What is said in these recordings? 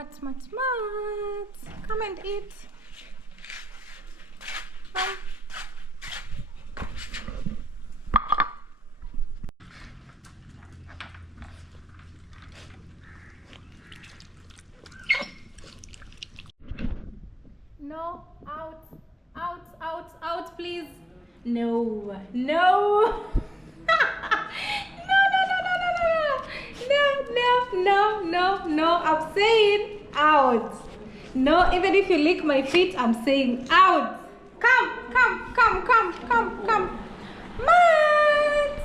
Mat. Come and eat. Come. No, out, please. No. No, I'm saying out. No, even if you lick my feet, I'm saying out. Come. Matt,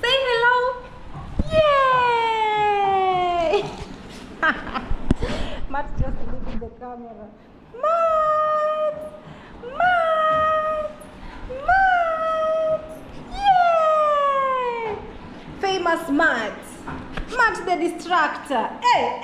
say hello. Yay! Matt just licking the camera. Matt! Yay! Famous Matt the distractor. Hey!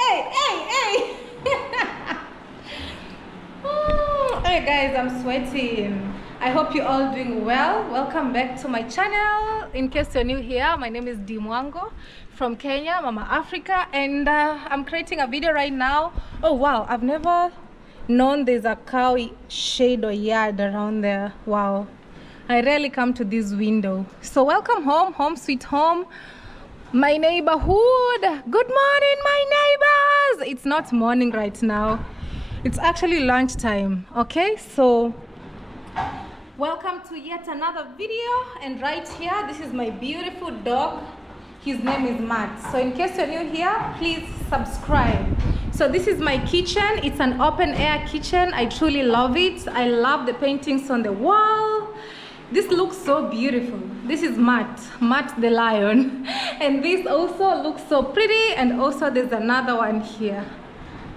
Hey guys, I'm sweating. I hope you're all doing well. Welcome back to my channel. In case you're new here, my name is Mwango from Kenya, Mama Africa, and I'm creating a video right now. Oh wow, I've never known there's a cow shade or yard around there. Wow, I rarely come to this window. So welcome home sweet home, my neighborhood. Good morning, my neighbors. It's not morning right now, it's actually lunchtime. Okay, so welcome to yet another video. And right here, this is my beautiful dog. His name is Matt. So in case you're new here, please subscribe. So this is my kitchen. It's an open air kitchen. I truly love it. I love the paintings on the wall. This looks so beautiful. This is Matt the lion. And this also looks so pretty. And also there's another one here.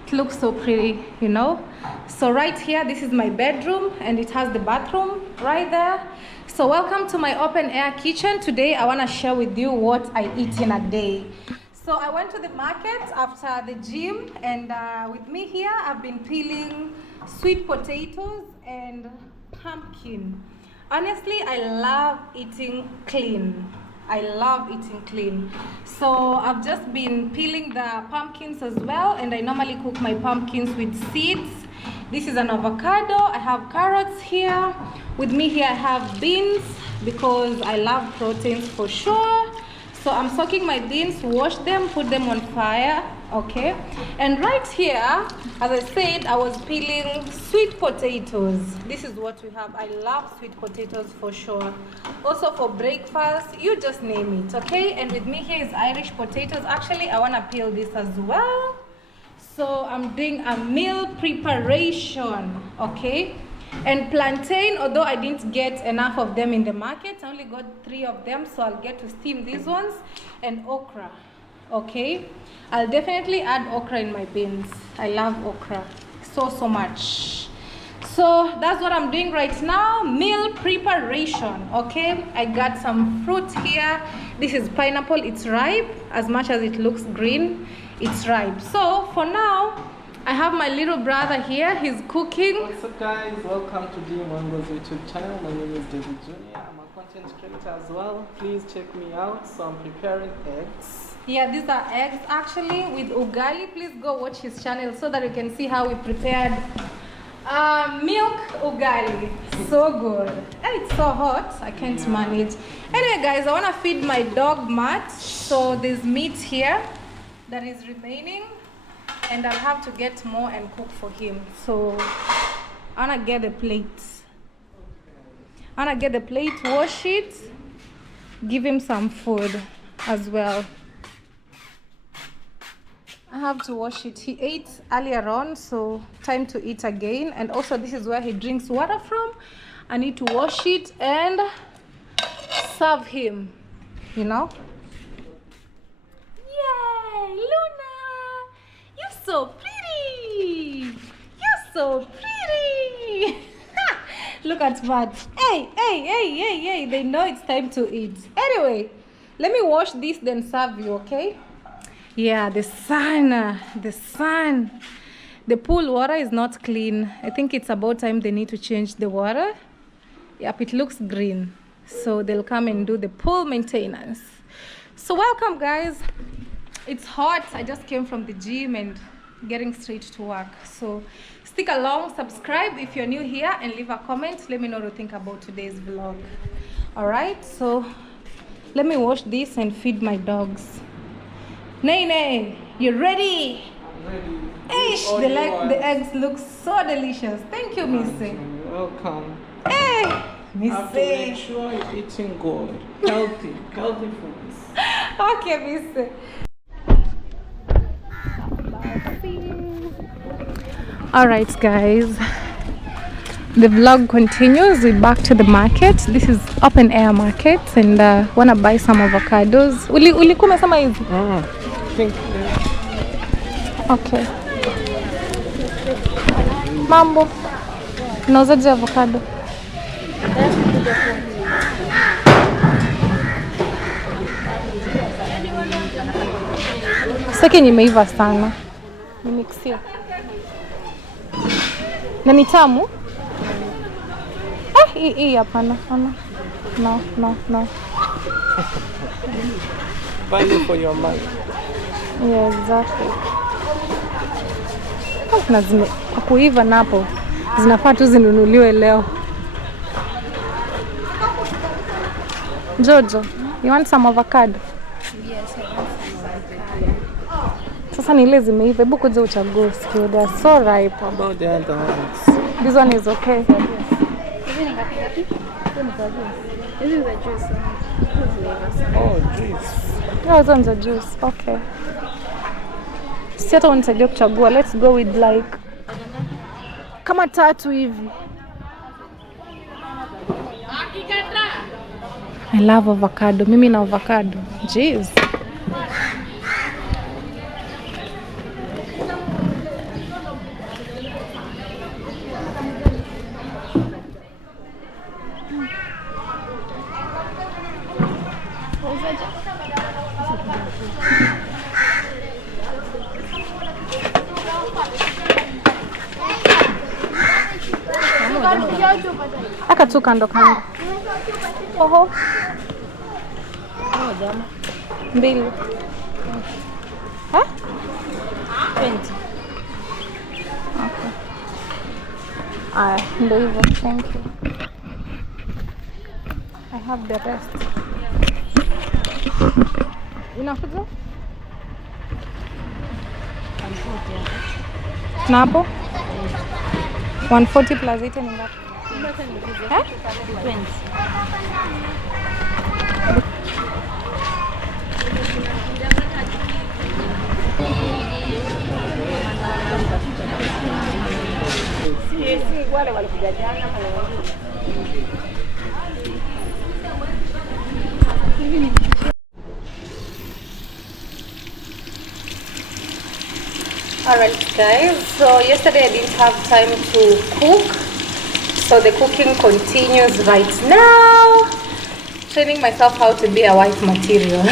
It looks so pretty, you know. So right here, this is my bedroom, and it has the bathroom right there. So welcome to my open air kitchen. Today I want to share with you what I eat in a day. So I went to the market after the gym, and with me here I've been peeling sweet potatoes and pumpkin. Honestly, I love eating clean. So I've just been peeling the pumpkins as well, and I normally cook my pumpkins with seeds. This is an avocado. I have carrots here. With me here I have beans because I love proteins for sure. So I'm soaking my beans, wash them, put them on fire, okay? And right here, as I said, I was peeling sweet potatoes. This is what we have. I love sweet potatoes for sure. Also for breakfast, you just name it, okay? And with me here is Irish potatoes. Actually, I want to peel this as well. So I'm doing a meal preparation, okay? And plantain, although I didn't get enough of them in the market, I only got 3 of them, so I'll get to steam these ones. And okra, okay? I'll definitely add okra in my beans. I love okra so much. So that's what I'm doing right now, meal preparation, okay? I got some fruit here. This is pineapple. It's ripe. As much as it looks green, it's ripe. So for now, I have my little brother here. He's cooking. What's up, guys? Welcome to Mwango's YouTube channel. My name is David Jr. I'm a content creator as well. Please check me out. So I'm preparing eggs. Yeah, these are eggs actually with ugali. Please go watch his channel so that you can see how we prepared milk ugali. So good. And it's so hot, I can't manage. Anyway guys, I want to feed my dog Matt. So there's meat here that is remaining, and I'll have to get more and cook for him. So I want to get the plates. Wash it, give him some food as well. I have to wash it. He ate earlier on, so time to eat again. And also this is where he drinks water from. I need to wash it and serve him, you know. Yay, Luna! You're so pretty! Look at Matt. Hey! They know it's time to eat. Anyway, let me wash this, then serve you, okay? Yeah, the sun. The pool water is not clean. I think it's about time they need to change the water. Yep, it looks green. So they'll come and do the pool maintenance. So welcome, guys. It's hot. I just came from the gym and getting straight to work. So stick along, subscribe if you're new here, and leave a comment. Let me know what you think about today's vlog. All right, so let me wash this and feed my dogs. Nene, you ready? I'm ready. Eish, the eggs look so delicious. Thank you, Missy. You're welcome. Hey, Have to make Missy. sure you're eating good, healthy foods. Okay, Missy. All right, guys. The vlog continues. We're back to the market. This is open air market, and wanna buy some avocados. Ulikuwa umesema hizi? Think, Okay. Mambo. Unauzaje avocado? Sasa imeiva sana. Nimixia. Na ni tamu? Hii hapana. No. value for your money. Yeah, exactly. Na kuiva napo zinafaa tu zinunuliwe leo. Jojo, you want some avocado? Yes, I want some avocado. Sasa ni ile zimeiva, hebu kuja uchague sikio. They are so ripe. How about the other ones? This one is okay. Hizi ni ngapi ngapi? Hizi ni za juice. Oh, juice. Yeah, hizo ni za juice. Okay. Si hata unisaidia kuchagua. Let's go with like kama 3 hivi. I love avocado. Mimi na avocado. Jeez. Aka tu kando kando. Oho. Mbili. Ha? 20. Okay. Aya, ndio hivyo. Thank you. I have the rest. Inakuja? Na hapo? 140 plus 8 ni ngapi? Eh? 20. Wale walikuja jana pale wengine. Alright guys, so yesterday I didn't have time to cook, so the cooking continues right now. Training myself how to be a wife material.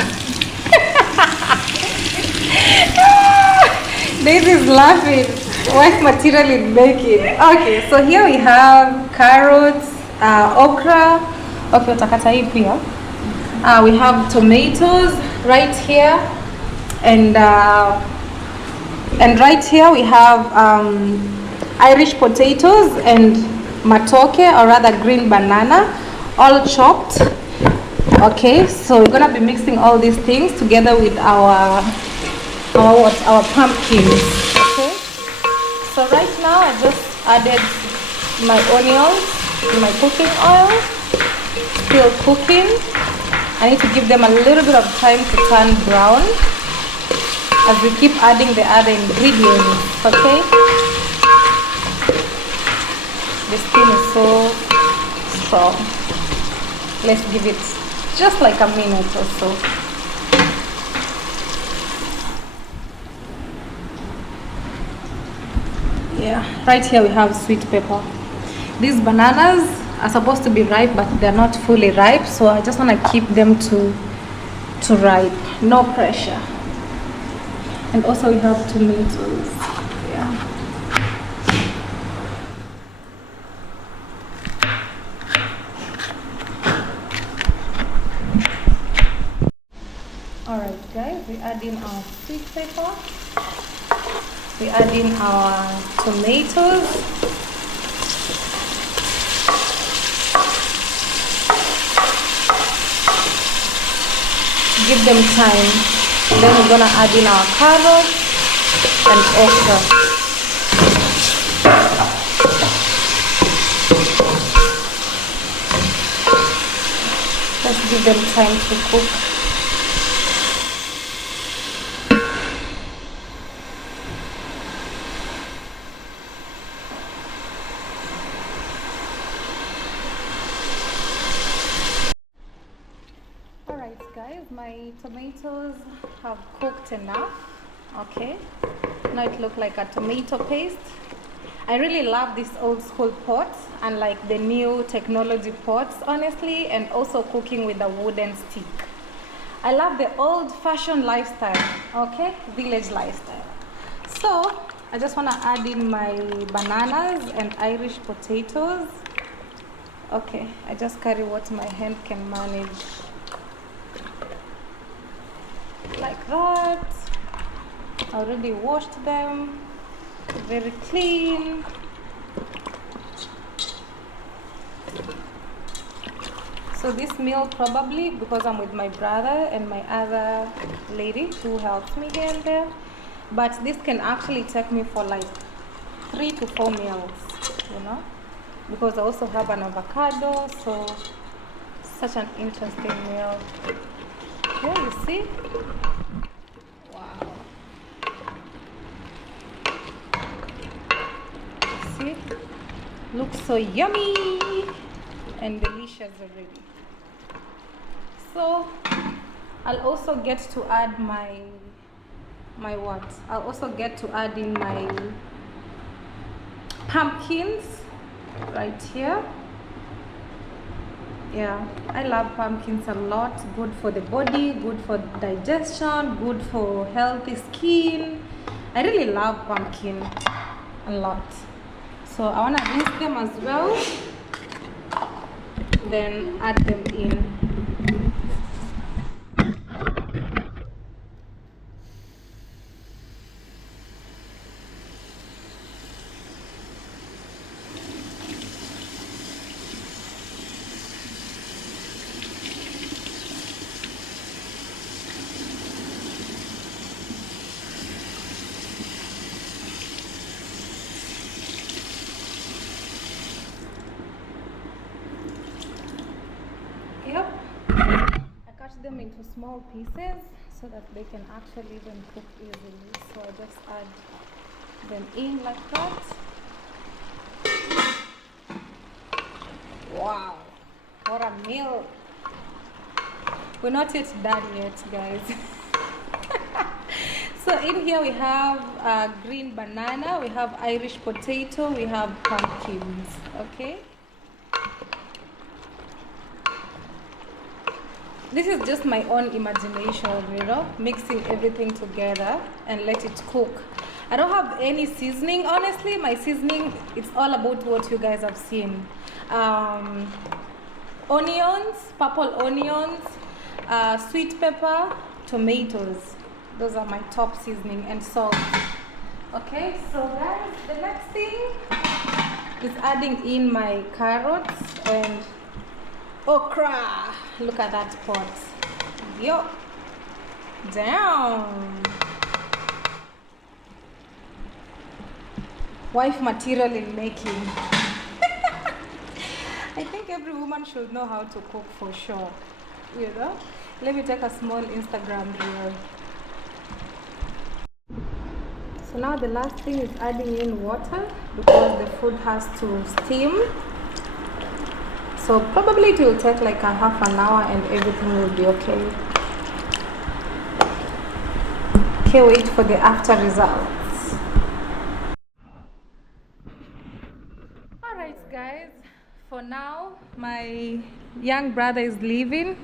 Daisy is laughing. Wife material in baking. Okay, so here we have carrots, okra. Okay, utakata hii pia. We have tomatoes right here, and right here we have Irish potatoes and matoke, or rather green banana, all chopped. Okay, so we're gonna be mixing all these things together with our pumpkins. Okay, so right now I just added my onions to my cooking oil. Still cooking. I need to give them a little bit of time to turn brown as we keep adding the other ingredients. Okay, the skin is so strong. Let's give it just like a minute or so. Yeah, right here we have sweet pepper. These bananas are supposed to be ripe, but they're not fully ripe, so I just want to keep them to ripe. No pressure. And also we have tomatoes. Yeah. Alright guys, we add in our sweet pepper. We add in our tomatoes. Give them time. Then we're gonna add in our carrots and okra. Let's give them time to cook. Alright guys, my tomatoes have cooked enough. Okay, now it looks like a tomato paste. I really love this old school pot, unlike the new technology pots, honestly, and also cooking with a wooden stick. I love the old fashioned lifestyle, okay, village lifestyle. So I just want to add in my bananas and Irish potatoes. Okay, I just carry what my hand can manage. Like that. I already washed them. Very clean. So this meal, probably because I'm with my brother and my other lady who helps me here and there, but this can actually take me for like 3 to 4 meals, you know, because I also have an avocado. So such an interesting meal. Yeah, you see. Looks so yummy and delicious already. So I'll also get to add my what? I'll also get to add in my pumpkins right here. Yeah, I love pumpkins a lot. Good for the body, good for digestion, good for healthy skin. I really love pumpkin a lot. So I want to rinse them as well, then add them in. Yep, I cut them into small pieces so that they can actually even cook easily. So I just add them in like that. Wow, what a meal. We're not yet done yet, guys. So in here we have green banana, we have Irish potato, we have pumpkins, okay? This is just my own imagination, you know, mixing everything together and let it cook. I don't have any seasoning, honestly. My seasoning, it's all about what you guys have seen. Onions, purple onions, sweet pepper, tomatoes. Those are my top seasoning, and salt. Okay, so guys, the next thing is adding in my carrots and okra. Look at that pot. Yo, down. Wife material in making. I think every woman should know how to cook for sure. You know? Let me take a small Instagram reel. So now the last thing is adding in water because the food has to steam. So probably it will take like a half an hour and everything will be okay. Can't wait for the after results. Alright guys, for now my young brother is leaving.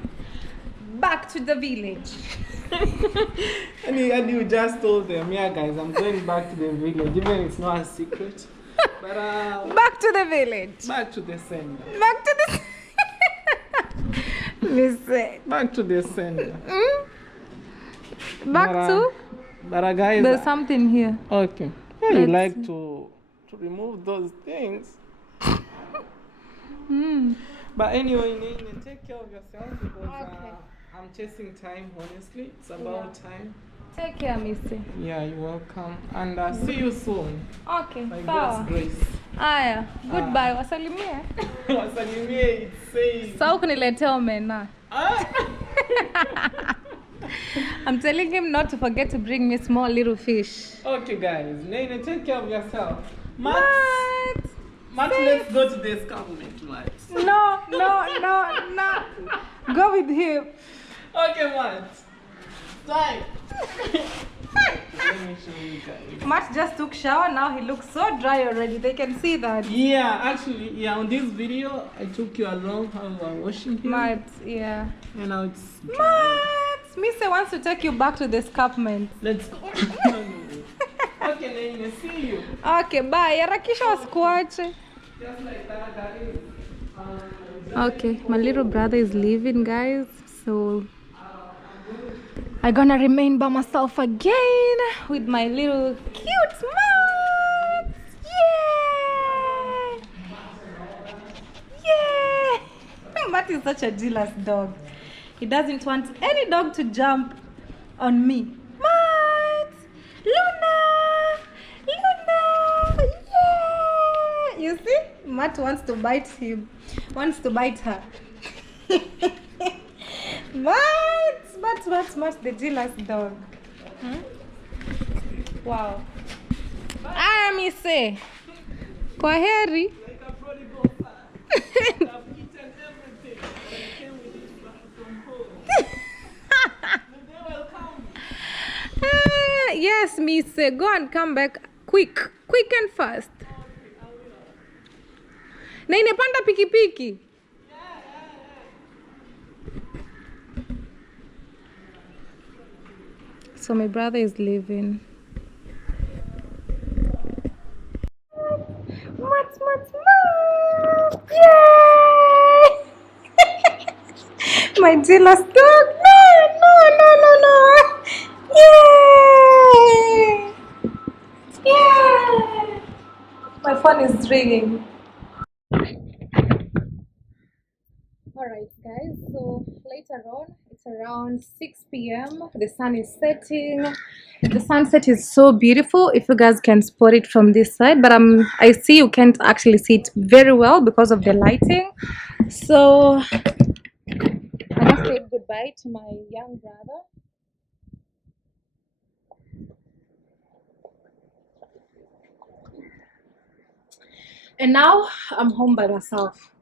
Back to the village. And you just told them, yeah guys, I'm going back to the village, even it's not a secret. But back to the village. back to the sender. Back to the listen. Back to the sender. Back to But guys, there's something here. okay. Oh, you Let's like see. to remove those things. Mm. But anyway, Nene, take care of yourself because Okay. I'm chasing time, honestly. It's about time. Take care, Missy. Yeah, you're welcome. And see you soon. Okay, By sawa. God's grace. Aya, goodbye. Wasalimie. Wasalimie, it says. Sasa kuniletea omena. Ah! I'm telling him not to forget to bring me small little fish. Okay, guys. Nene, take care of yourself. Matt, What? let's go to the escarpment, Matt. No. Go with him. Okay, Matt. Time. Let me show you guys. Matt just took shower. Now he looks so dry already. They can see that. Yeah, actually, on this video, I took you along how we were washing him. Matt, yeah. And now it's dry. Matt, Missy wants to take you back to the escarpment. Let's go. Okay, Nene, see you. Okay, bye. Harakisha wasikuache. Just like that is. Okay, my little brother is leaving, guys. So I'm gonna remain by myself again with my little cute Matt. Yeah! Matt is such a jealous dog. He doesn't want any dog to jump on me. Matt! Luna! Yeah! You see? Matt wants to bite him. Wants to bite her. Matt, the jealous dog. Wow. Me say. Kwa heri. Like a prodigal son. I've eaten everything. I came with this from home. They will come. Yes, Miss. Go and come back quick and fast. Na inapanda pikipiki. So my brother is leaving. Matt. Yay! My jealous dog. No. Yay! Yay! My phone is ringing. Alright guys, so later on, it's around 6 p.m. The sun is setting. The sunset is so beautiful if you guys can spot it from this side, but I see you can't actually see it very well because of the lighting. So I must say goodbye to my young brother. And now I'm home by myself.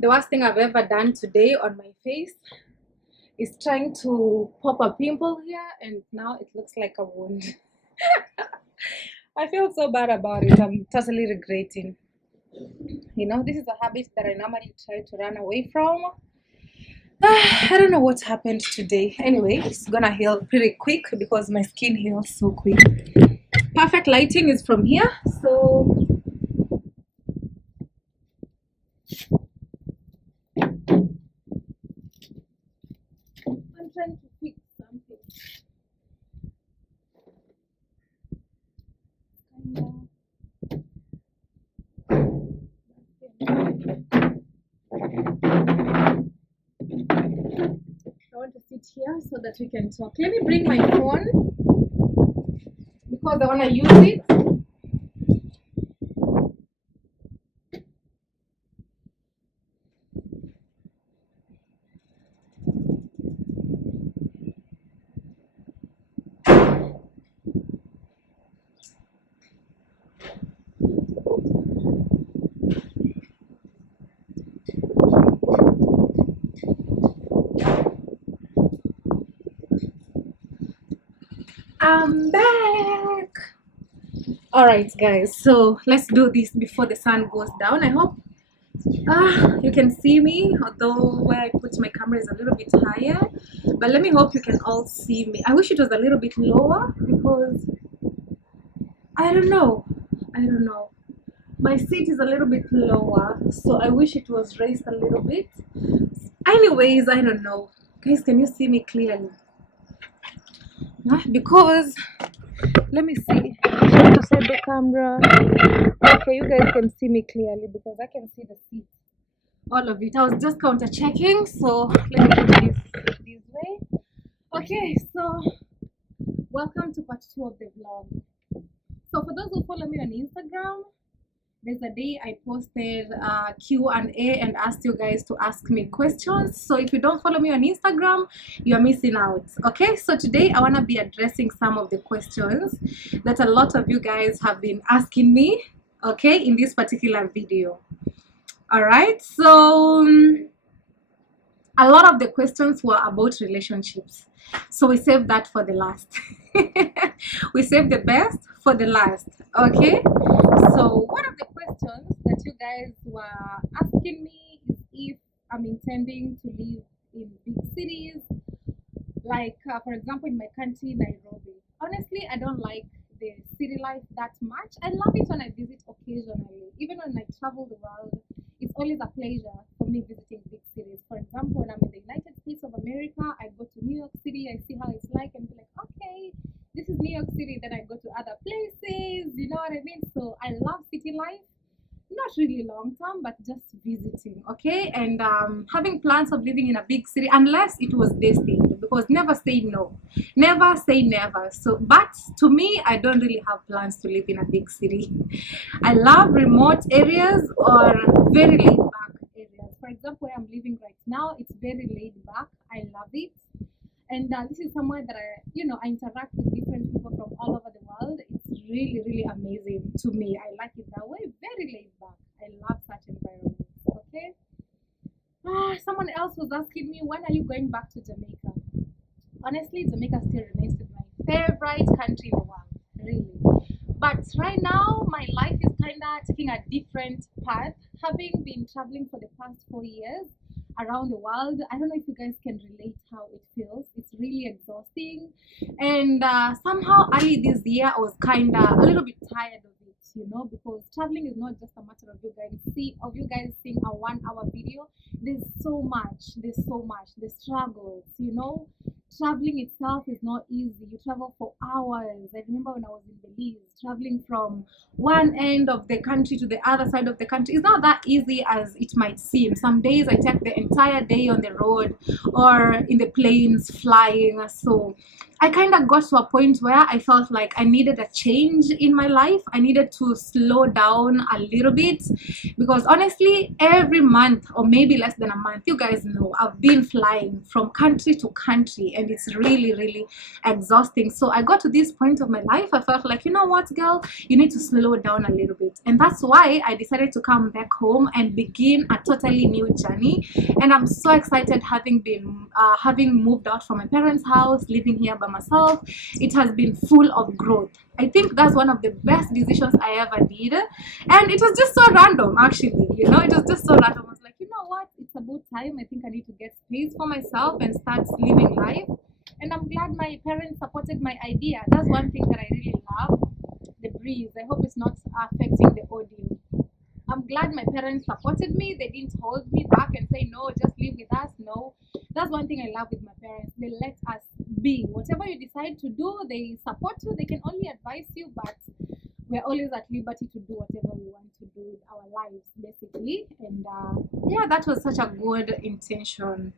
The worst thing I've ever done today on my face is trying to pop a pimple here, and now it looks like a wound. I feel so bad about it. I'm totally regretting. You know, this is a habit that I normally try to run away from. I don't know what happened today. Anyway, it's gonna heal pretty quick because my skin heals so quick. Perfect lighting is from here, so I'm trying to fix something. I want to sit here so that we can talk. Let me bring my phone because I want to use it. I'm back. All right guys, so let's do this before the sun goes down. I hope you can see me, although where I put my camera is a little bit higher, but let me hope you can all see me. I wish it was a little bit lower because I don't know, my seat is a little bit lower, so I wish it was raised a little bit. Anyways, I don't know. Guys, can you see me clearly? Because Let me see. Just to set the camera. Okay, you guys can see me clearly because I can see the seat. All of it. I was just counter checking, so let me do this way. Okay, so welcome to part 2 of the vlog. So for those who follow me on Instagram, there's a day I posted Q&A and asked you guys to ask me questions. So if you don't follow me on Instagram, you're missing out. Okay, so today I want to be addressing some of the questions that a lot of you guys have been asking me, okay, in this particular video. All right, so a lot of the questions were about relationships, so we saved that for the last. We saved the best for the last. Okay, so one of the questions that you guys were asking me is if I'm intending to live in big cities, like for example in my country, Nairobi. Honestly, I don't like the city life that much. I love it when I visit occasionally. Even when I travel the world, it's always a pleasure for me visiting big cities. For example, when I'm in the United States of America, I go to New York City, I see how it's like and be like, okay, this is New York City. Then I go to other places, you know what I mean? So I love city life. Not really long term, but just visiting, okay? And having plans of living in a big city, unless it was destined, because never say no, never say never. So but to me, I don't really have plans to live in a big city. I love remote areas or very laid back areas. For example, where I'm living right now, it's very laid back. I love it. And this is somewhere that I interact with different people from all over the world. It's really, really amazing to me. I like it that way, very laid back. I love such environments. Okay. Someone else was asking me, when are you going back to Jamaica? Honestly, Jamaica still remains my favorite country in the world, really. But right now, my life is kind of taking a different path. Having been traveling for the past 4 years around the world, I don't know if you guys can relate how it feels. It's really exhausting, and somehow early this year I was kind of a little bit tired of it, because traveling is not just a matter of you guys seeing a 1-hour video. There's so much, the struggles, traveling itself is not easy. You travel for hours. I remember when I was in Belize, traveling from one end of the country to the other side of the country. It's not that easy as it might seem. Some days I take the entire day on the road or in the planes flying. So I kind of got to a point where I felt like I needed a change in my life. I needed to slow down a little bit, because honestly, every month or maybe less than a month, you guys know, I've been flying from country to country, and it's really, really exhausting. So I got to this point of my life, I felt like, you know what, girl, you need to slow down a little bit. And that's why I decided to come back home and begin a totally new journey. And I'm so excited, having moved out from my parents' house, living here by myself. It has been full of growth. I think that's one of the best decisions I ever did, and it was just so random, actually. It was just so random. I was like, you know what, it's about time. I think I need to get space for myself and start living life. And I'm glad my parents supported my idea. That's one thing that I really love. The breeze, I hope it's not affecting the audio. I'm glad my parents supported me. They didn't hold me back and say, no, just live with us. No, that's one thing I love with my parents. They let us be. Whatever you decide to do, they support you. They can only advise you, but we're always at liberty to do whatever we want to do with our lives, basically. And yeah, that was such a good intention.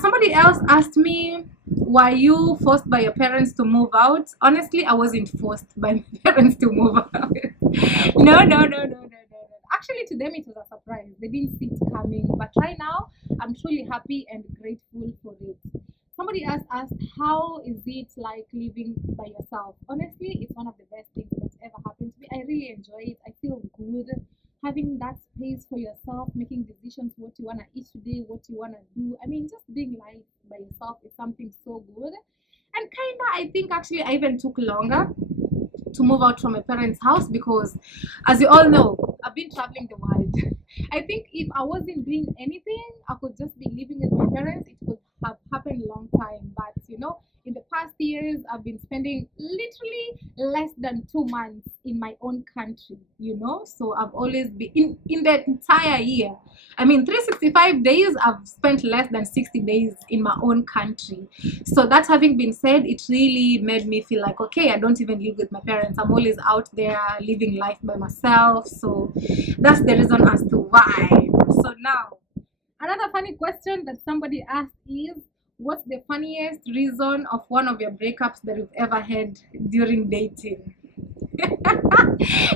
Somebody else asked me, were you forced by your parents to move out? Honestly, I wasn't forced by my parents to move out. No. Actually, to them it was a surprise. They didn't see it coming. But right now, I'm truly happy and grateful for it. Somebody else asked, how is it like living by yourself? Honestly, it's one of the best things that's ever happened to me. I really enjoy it. I feel good having that space for yourself, making decisions, what you want to eat today, what you want to do. I mean, just being life by yourself is something so good. And kind of, I think actually I even took longer to move out from my parents' house, because as you all know, I've been traveling the world. I think if I wasn't doing anything, I could just be living with my parents. It could have happened a long time. But in the past years, I've been spending literally less than 2 months in my own country, so I've always been in that entire year. I mean, 365 days, I've spent less than 60 days in my own country. So that having been said, it really made me feel like, okay, I don't even live with my parents. I'm always out there living life by myself. So that's the reason as to why. So now, another funny question that somebody asked is, what's the funniest reason of one of your breakups that you've ever had during dating?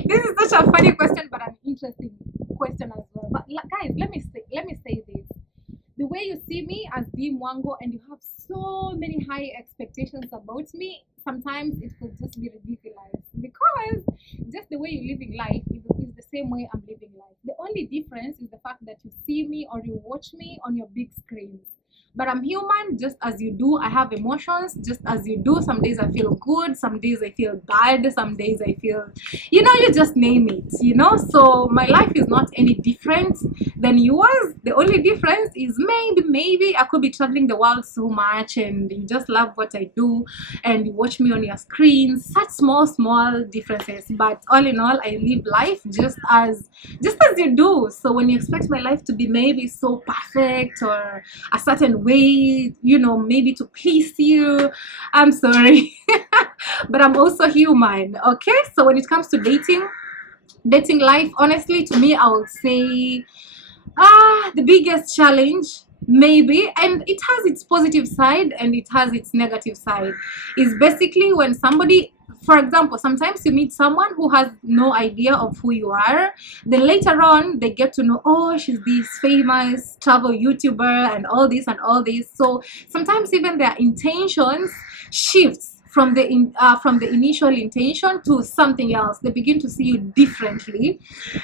This is such a funny question, but an interesting question as well. But guys, let me say this. The way you see me as Mwango, and you have so many high expectations about me, sometimes it could just be ridiculous, because just the way you're living life is the same way I'm living life. The only difference is the fact that you see me or you watch me on your big screens. But I'm human just as you do. I have emotions just as you do. Some days I feel good, some days I feel bad, some days I feel, you just name it, So my life is not any different than yours. The only difference is maybe I could be traveling the world so much and you just love what I do and you watch me on your screens. Such small differences. But all in all, I live life just as you do. So when you expect my life to be maybe so perfect or a certain way, maybe to please you, I'm sorry. But I'm also human, okay? So when it comes to dating life, honestly, to me, I would say the biggest challenge, maybe, and it has its positive side and it has its negative side, is basically when somebody, for example, sometimes you meet someone who has no idea of who you are. Then later on, they get to know, oh, she's this famous travel YouTuber and all this and all this. So sometimes even their intentions shifts from the initial intention to something else. They begin to see you differently.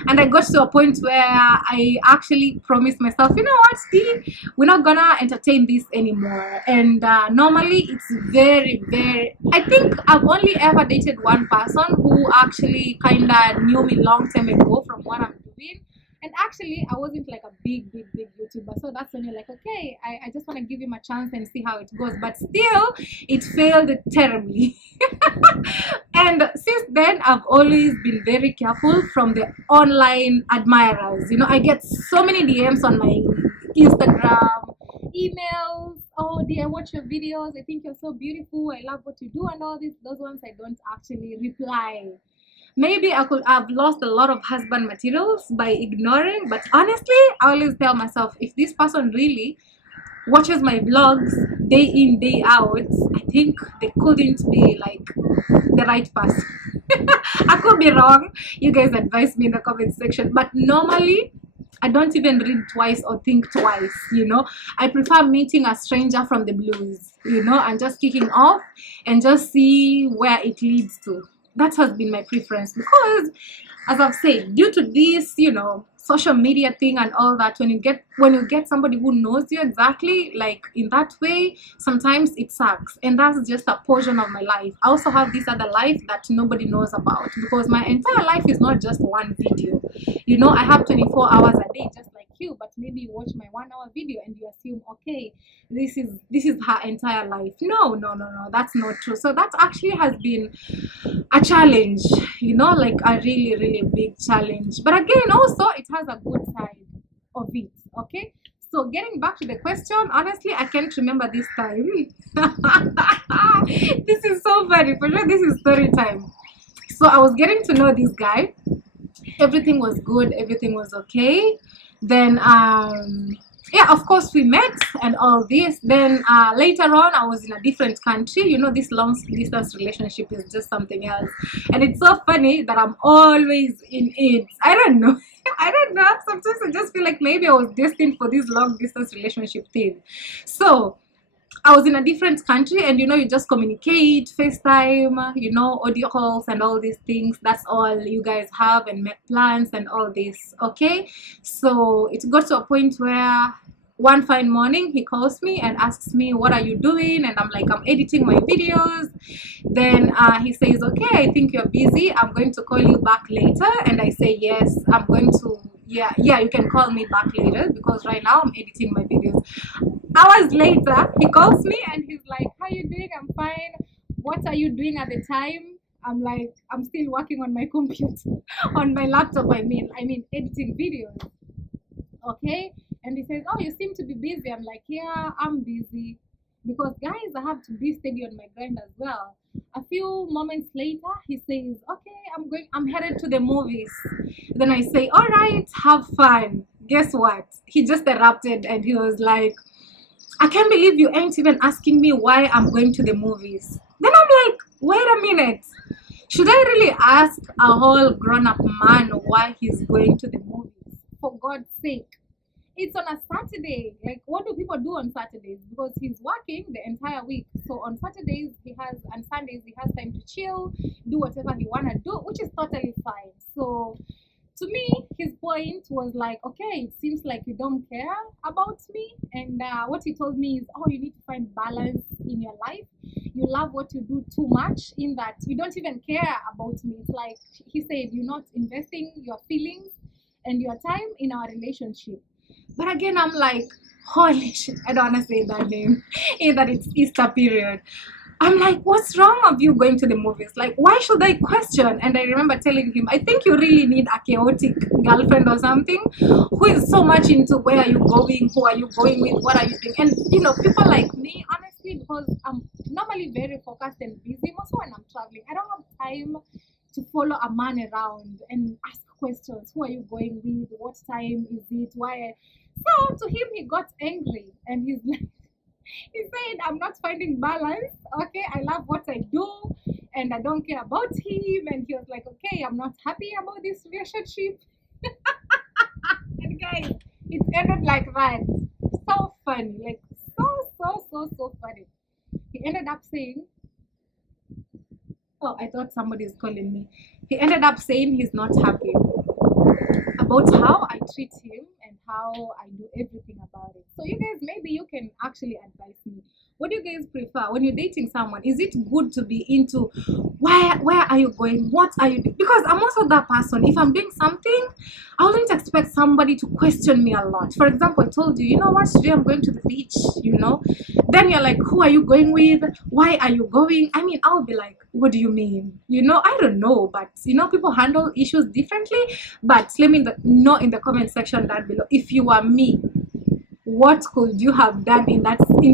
And I got to a point where I actually promised myself, you know what, Steve, we're not gonna entertain this anymore. And normally it's very, I think I've only ever dated one person who actually kind of knew me long time ago from what I'm doing. And actually, I wasn't like a big YouTuber. So that's when you're like, okay, I just want to give him a chance and see how it goes. But still, it failed terribly. And since then, I've always been very careful from the online admirers. I get so many DMs on my Instagram, emails. Oh, dear, I watch your videos. I think you're so beautiful. I love what you do and all this. Those ones I don't actually reply. Maybe I could have lost a lot of husband materials by ignoring, but honestly, I always tell myself, if this person really watches my vlogs day in, day out, I think they couldn't be like the right person. I could be wrong. You guys advise me in the comment section, but normally I don't even read twice or think twice. I prefer meeting a stranger from the blues, and just kicking off and just see where it leads to. That has been my preference, because as I've said, due to this, social media thing and all that, when you get somebody who knows you exactly, like in that way, sometimes it sucks. And that's just a portion of my life. I also have this other life that nobody knows about, because my entire life is not just one video. I have 24 hours a day, just like you, but maybe you watch my 1 hour video and you assume, okay, this is her entire life. No, that's not true. So that actually has been a challenge, like a really big challenge. But again, also it has a good side of it, okay? So getting back to the question, honestly, I can't remember this time. This is so funny. For sure, this is story time. So I was getting to know this guy. Everything was good, everything was okay. Then yeah, of course we met and all this. Then later on, I was in a different country. This long distance relationship is just something else. And it's so funny that I'm always in it. I don't know. Sometimes I just feel like maybe I was destined for this long distance relationship thing. So I was in a different country, and you just communicate, FaceTime, audio calls and all these things. That's all you guys have, and make plans and all this, okay? So it got to a point where one fine morning he calls me and asks me, what are you doing? And I'm like, I'm editing my videos. Then he says, okay, I think you're busy, I'm going to call you back later. And I say, yes, I'm going to, yeah, you can call me back later, because right now I'm editing my videos. Hours later, he calls me and he's like, how are you doing? I'm fine. What are you doing at the time? I'm like, I'm still working on my computer, on my laptop. I mean, editing videos. Okay, and he says, oh, you seem to be busy. I'm like, yeah, I'm busy, because guys, I have to be steady on my grind as well. A few moments later, he says, okay, I'm headed to the movies. Then I say, all right, have fun. Guess what, he just erupted and he was like, I can't believe you ain't even asking me why I'm going to the movies. Then I'm like, wait a minute, should I really ask a whole grown-up man why he's going to the movies? For God's sake, it's on a Saturday. Like, what do people do on Saturdays? Because he's working the entire week. So on Saturdays he has, and Sundays he has time to chill, do whatever he wanna do, which is totally fine. So to me, his point was like, okay, it seems like you don't care about me. And what he told me is, oh, you need to find balance in your life. You love what you do too much, in that you don't even care about me. It's like he said, you're not investing your feelings and your time in our relationship. But again, I'm like, holy shit, I don't want to say that name, in that it's Easter period. I'm like, what's wrong of you going to the movies? Like, why should I question? And I remember telling him, I think you really need a chaotic girlfriend or something, who is so much into where are you going, who are you going with, what are you doing? And people like me, honestly, because I'm normally very focused and busy, also when I'm traveling, I don't have time to follow a man around and ask questions. Who are you going with? What time is it? Why? So to him, he got angry and he's like, he said, I'm not finding balance. Okay, I love what I do and I don't care about him. And he was like, okay, I'm not happy about this relationship. And guys, it ended like that. So funny, like so funny. He ended up saying, oh, I thought somebody's calling me. He ended up saying he's not happy about how I treat him and how I do everything about it. So you guys, maybe you can actually advise me. What do you guys prefer when you're dating someone? Is it good to be into where are you going? What are you doing? Because I'm also that person. If I'm doing something, I wouldn't expect somebody to question me a lot. For example, I told you, you know what, today I'm going to the beach, Then you're like, who are you going with? Why are you going? I mean, I'll be like, what do you mean? I don't know, but people handle issues differently. But let me know in the comment section down below, if you are me, what could you have done in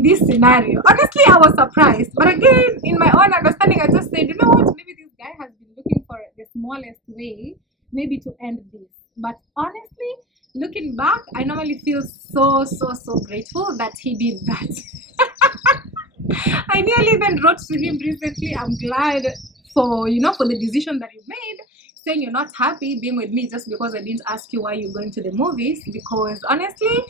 this scenario? Honestly, I was surprised, but again, in my own understanding, I just said, you know what, maybe this guy has been looking for the smallest way maybe to end this. But honestly, looking back, I normally feel so grateful that he did that. I nearly even wrote to him recently, I'm glad for the decision that you made, saying you're not happy being with me just because I didn't ask you why you're going to the movies. Because honestly,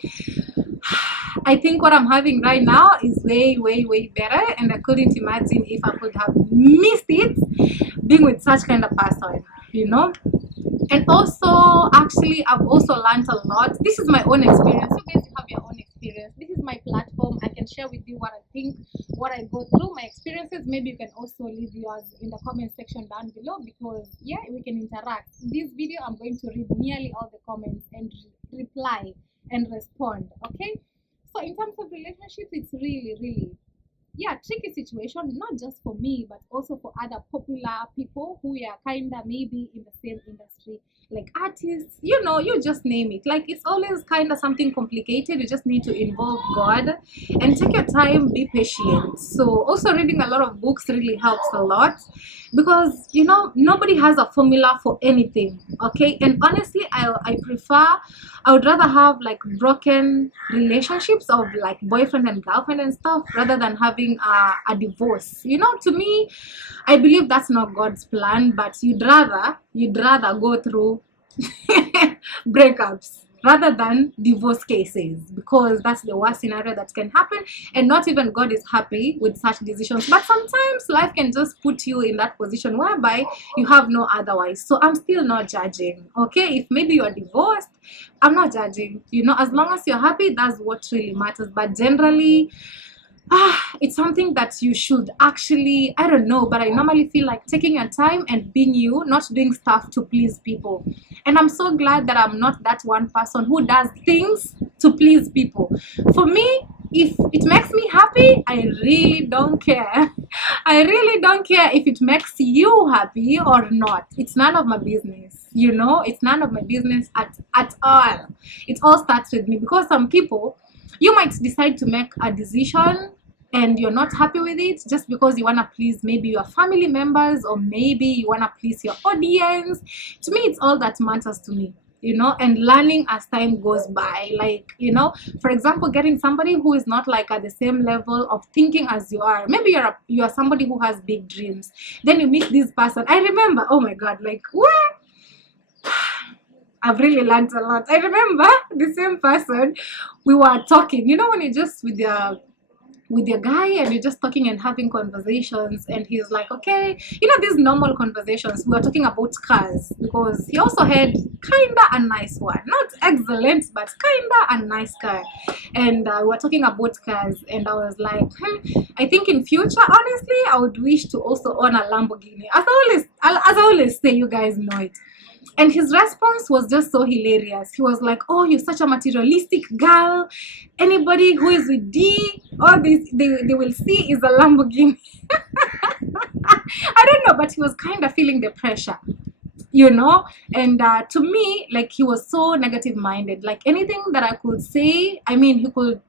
I think what I'm having right now is way better, and I couldn't imagine if I could have missed it being with such kind of person. And also, actually, I've also learned a lot. This is my own experience. You guys have your own experience. This is my platform. I can share with you what I think, what I go through, my experiences. Maybe you can also leave yours in the comment section down below, because yeah, we can interact. This video, I'm going to read nearly all the comments and reply and respond. Okay, so in terms of relationships, it's really tricky situation, not just for me but also for other popular people who are kind of maybe in the same industry, like artists, you just name it. Like, it's always kind of something complicated. You just need to involve God and take your time, be patient. So also reading a lot of books really helps a lot, because nobody has a formula for anything. Okay, and honestly, I would rather have like broken relationships of like boyfriend and girlfriend and stuff, rather than having a divorce. To me, I believe that's not God's plan, but you'd rather go through breakups rather than divorce cases, because that's the worst scenario that can happen, and not even God is happy with such decisions. But sometimes life can just put you in that position whereby you have no otherwise. So I'm still not judging. Okay, if maybe you're divorced, I'm not judging. As long as you're happy, that's what really matters. But generally, it's something that you should actually, I don't know, but I normally feel like taking your time and being you, not doing stuff to please people. And I'm so glad that I'm not that one person who does things to please people. For me, if it makes me happy, I really don't care. I really don't care if it makes you happy or not. It's none of my business, you know. It's none of my business at all. It all starts with me, because some people, you might decide to make a decision and you're not happy with it just because you want to please maybe your family members, or maybe you want to please your audience. To me, it's all that matters to me, you know. And learning as time goes by, like, you know, for example, getting somebody who is not like at the same level of thinking as you are. Maybe you are somebody who has big dreams, then you meet this person. I remember, oh my god, like, where I've really learned a lot. I remember the same person, we were talking, you know, when you just with your guy and you're just talking and having conversations, and he's like, okay, you know, these normal conversations. We were talking about cars, because he also had kinda a nice one, not excellent, but kinda a nice car. And we were talking about cars, and I was like, I think in future, honestly, I would wish to also own a Lamborghini. As I always say, you guys know it. And his response was just so hilarious. He was like, oh, you're such a materialistic girl. Anybody who is with D, all this they will see is a Lamborghini. I don't know, but he was kind of feeling the pressure, you know. And to me, like, he was so negative minded. Like, anything that I could say, I mean, he could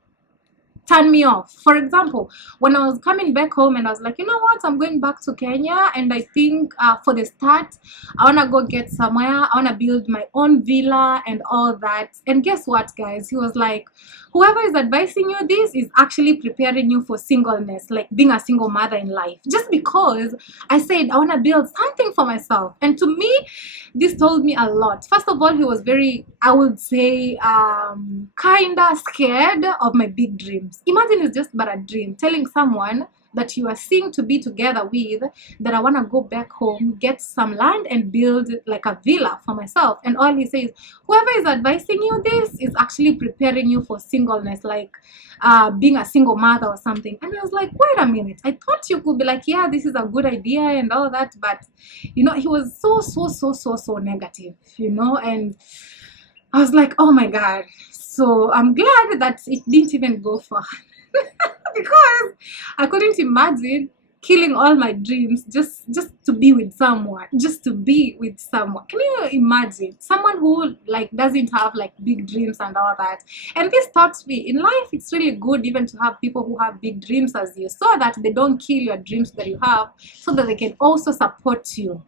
turn me off. For example, when I was coming back home and I was like, you know what, I'm going back to Kenya, and I think for the start, I want to go get somewhere, I want to build my own villa and all that. And guess what, guys? He was like, whoever is advising you this is actually preparing you for singleness, like being a single mother in life. Just because I said I want to build something for myself. And to me, this told me a lot. First of all, he was very, I would say, kind of scared of my big dreams. Imagine it's just but a dream, telling someone that you are seeing to be together with, that I want to go back home, get some land and build like a villa for myself. And all he says, whoever is advising you this is actually preparing you for singleness, like being a single mother or something. And I was like, wait a minute, I thought you could be like, yeah, this is a good idea and all that. But you know, he was so negative, you know. And I was like, oh my god. So I'm glad that it didn't even go far. Because I couldn't imagine killing all my dreams just to be with someone, Can you imagine someone who like doesn't have like big dreams and all that? And this taught me in life, it's really good even to have people who have big dreams as you, so that they don't kill your dreams that you have, so that they can also support you,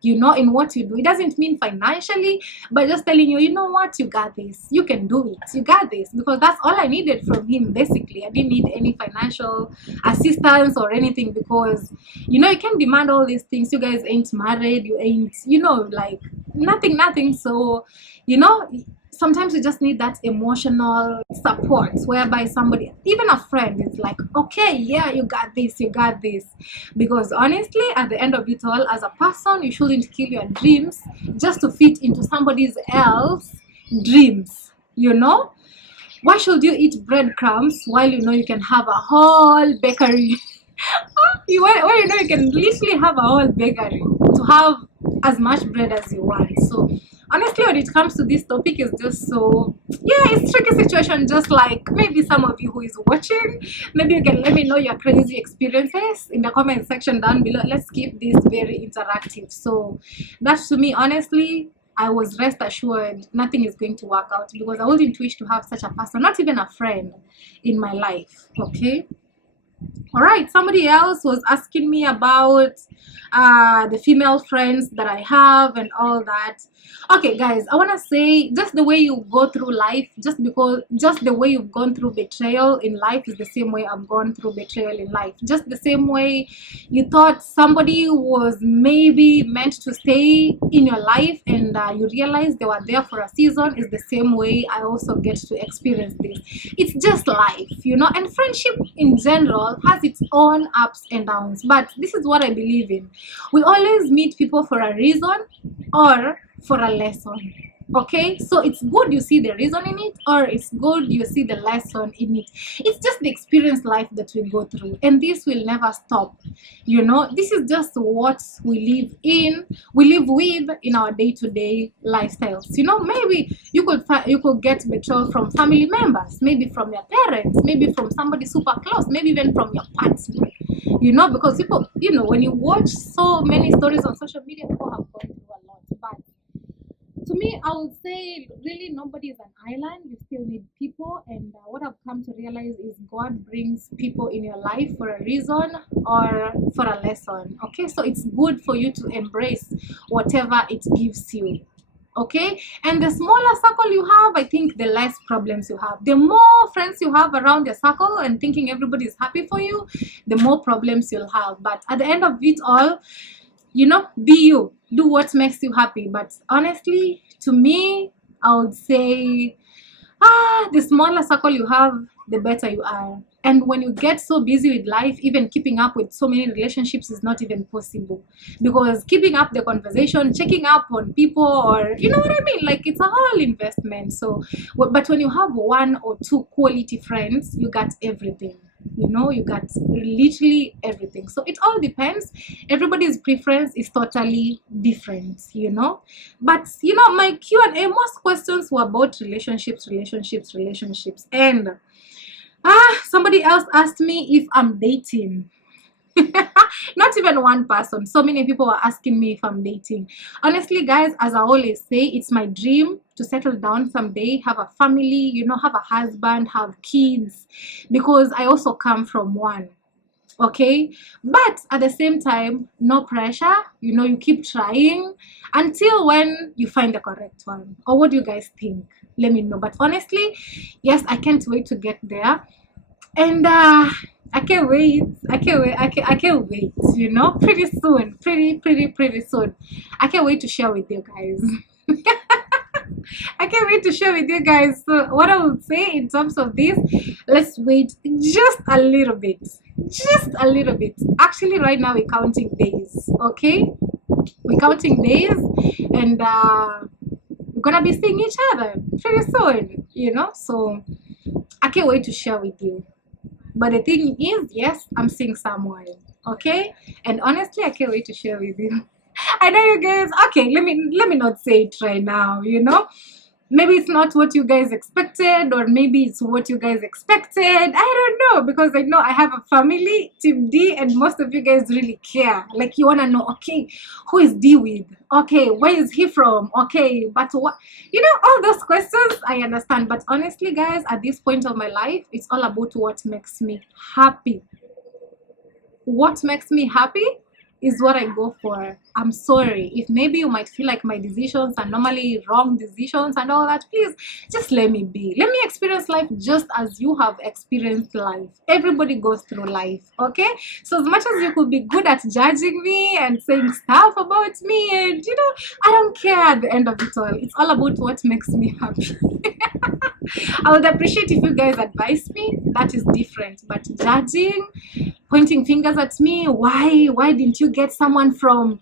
you know, in what you do. It doesn't mean financially, but just telling you, you know what, you got this, you can do it, you got this. Because that's all I needed from him, basically. I didn't need any financial assistance or anything, because you know, you can demand all these things. You guys ain't married, you ain't, you know, like nothing. So you know, sometimes you just need that emotional support, whereby somebody, even a friend, is like, okay, yeah, you got this. Because honestly, at the end of it all, as a person, you shouldn't kill your dreams just to fit into somebody else's dreams, you know. Why should you eat breadcrumbs while you know you can have a whole bakery? you know you can literally have a whole bakery to have as much bread as you want. So honestly, when it comes to this topic, is just so, yeah, it's tricky situation. Just like maybe some of you who is watching, maybe you can let me know your crazy experiences in the comment section down below. Let's keep this very interactive. So that, to me, honestly, I was rest assured nothing is going to work out, because I wouldn't wish to have such a person, not even a friend, in my life. Okay. All right, somebody else was asking me about the female friends that I have and all that. Okay, guys, I want to say, just the way you go through life, just the way you've gone through betrayal in life is the same way I've gone through betrayal in life. Just the same way you thought somebody was maybe meant to stay in your life, and you realize they were there for a season, is the same way I also get to experience this. It's just life, you know. And friendship in general has its own ups and downs, but this is what I believe in. We always meet people for a reason or for a lesson. Okay, so it's good you see the reason in it, or it's good you see the lesson in it. It's just the experience life that we go through, and this will never stop. You know, this is just what we live with in our day-to-day lifestyles. You know, maybe you could get betrayal from family members, maybe from your parents, maybe from somebody super close, maybe even from your partner. You know, because people, you know, when you watch so many stories on social media, people have gone through a lot. But to me, I would say really nobody is an island. You still need people, and what I've come to realize is God brings people in your life for a reason or for a lesson. Okay, so it's good for you to embrace whatever it gives you. Okay, and the smaller circle you have, I think the less problems you have. The more friends you have around your circle and thinking everybody is happy for you, the more problems you'll have. But at the end of it all, you know, be you, do what makes you happy. But honestly, to me, I would say the smaller circle you have, the better you are. And when you get so busy with life, even keeping up with so many relationships is not even possible, because keeping up the conversation, checking up on people, or you know what I mean, like it's a whole investment. So but when you have one or two quality friends, you got everything. You know, you got literally everything. So it all depends. Everybody's preference is totally different, you know. But you know, my Q&A, most questions were about relationships. And somebody else asked me if I'm dating. Not even one person, so many people are asking me if I'm dating. Honestly guys, as I always say, it's my dream to settle down someday, have a family, you know, have a husband, have kids, because I also come from one. Okay, but at the same time, no pressure. You know, you keep trying until when you find the correct one. Or what do you guys think? Let me know. But honestly, yes, I can't wait to get there. And I can't wait. I can't wait, you know, pretty soon, pretty soon. I can't wait to share with you guys. I can't wait to share with you guys. So what I would say in terms of this, let's wait just a little bit. Just a little bit. Actually, right now we're counting days. Okay, we're counting days, and we're gonna be seeing each other pretty soon, you know. So I can't wait to share with you. But the thing is, yes, I'm seeing someone. Okay, and honestly, I can't wait to share with you. I know you guys. Okay, let me not say it right now. You know, maybe it's not what you guys expected, or maybe it's what you guys expected. I don't know, because I know I have a family, Team D, and most of you guys really care. Like, you want to know, okay, who is D with? Okay, where is he from? Okay, but what, you know, all those questions I understand. But honestly guys, at this point of my life, it's all about what makes me happy. What makes me happy is what I go for. I'm sorry if maybe you might feel like my decisions are normally wrong decisions and all that. Please just let me be. Let me experience life just as you have experienced life. Everybody goes through life, okay? So as much as you could be good at judging me and saying stuff about me, and you know, I don't care at the end of it all. It's all about what makes me happy. I would appreciate if you guys advise me. That is different. But judging, pointing fingers at me, why didn't you get someone from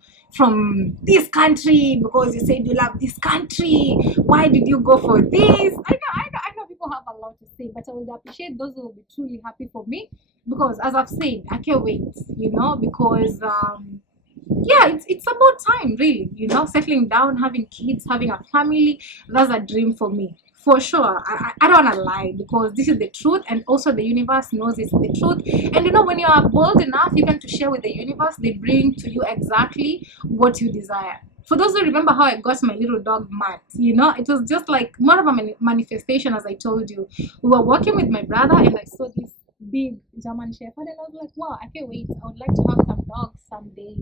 this country because you said you love this country? Why did you go for this? I know people have a lot to say, but I would appreciate those who will be truly happy for me, because as I've said, I can't wait, you know, because yeah, it's about time, really, you know, settling down, having kids, having a family. That's a dream for me, for sure. I don't want to lie, because this is the truth, and also the universe knows it's the truth. And you know, when you are bold enough even to share with the universe, they bring to you exactly what you desire. For those who remember how I got my little dog Matt, you know, it was just like more of a manifestation. As I told you, we were working with my brother, and I saw this big German Shepherd, and I was like, wow, I can't wait. I would like to have some dogs someday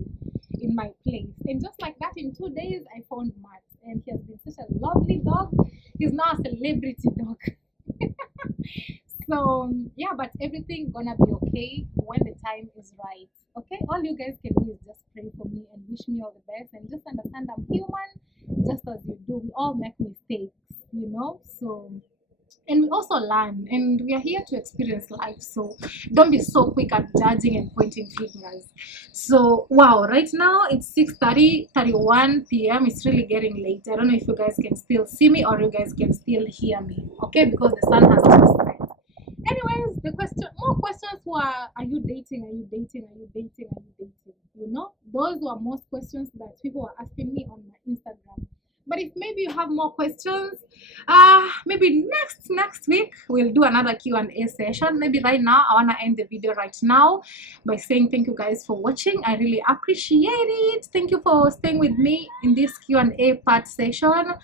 in my place. And just like that, in 2 days, I found Matt, and he has been such a lovely dog. He's now a celebrity dog. So yeah, but everything gonna be okay when the time is right. Okay, all you guys can do is just pray for me and wish me all the best, and just understand I'm human, just as you do. We all make mistakes, you know. So and we also learn, and we are here to experience life. So don't be so quick at judging and pointing fingers. So wow, right now it's 6:31 p.m. It's really getting late. I don't know if you guys can still see me or you guys can still hear me, okay, because the sun has just set. Anyways, the question, more questions were, are you dating, are you dating, are you dating, are you dating, you know, those were most questions that people were asking me on my Instagram. But if maybe you have more questions, maybe next week we'll do another Q&A session. Maybe right now I want to end the video right now by saying thank you guys for watching. I really appreciate it. Thank you for staying with me in this Q&A part session.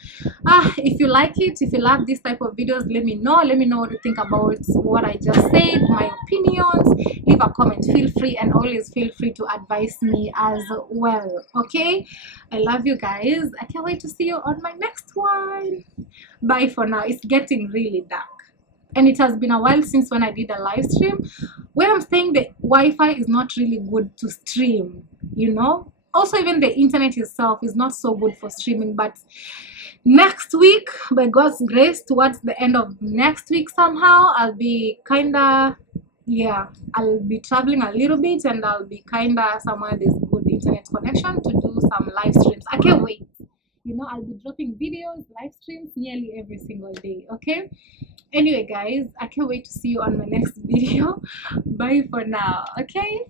If you like it, if you love this type of videos, let me know what you think about what I just said, my opinions. Leave a comment, feel free, and always feel free to advise me as well. Okay, I love you guys. I can't wait to see you on my next one. Bye for now. It's getting really dark, and it has been a while since when I did a live stream. Where I'm staying, the Wi-Fi is not really good to stream, you know. Also, even the internet itself is not so good for streaming. But next week, by God's grace, towards the end of next week somehow, I'll be kinda, yeah, I'll be traveling a little bit, and I'll be kinda somewhere there's good internet connection to do some live streams. I can't wait. You know, I'll be dropping videos, live streams nearly every single day. Okay, anyway guys, I can't wait to see you on my next video. Bye for now. Okay.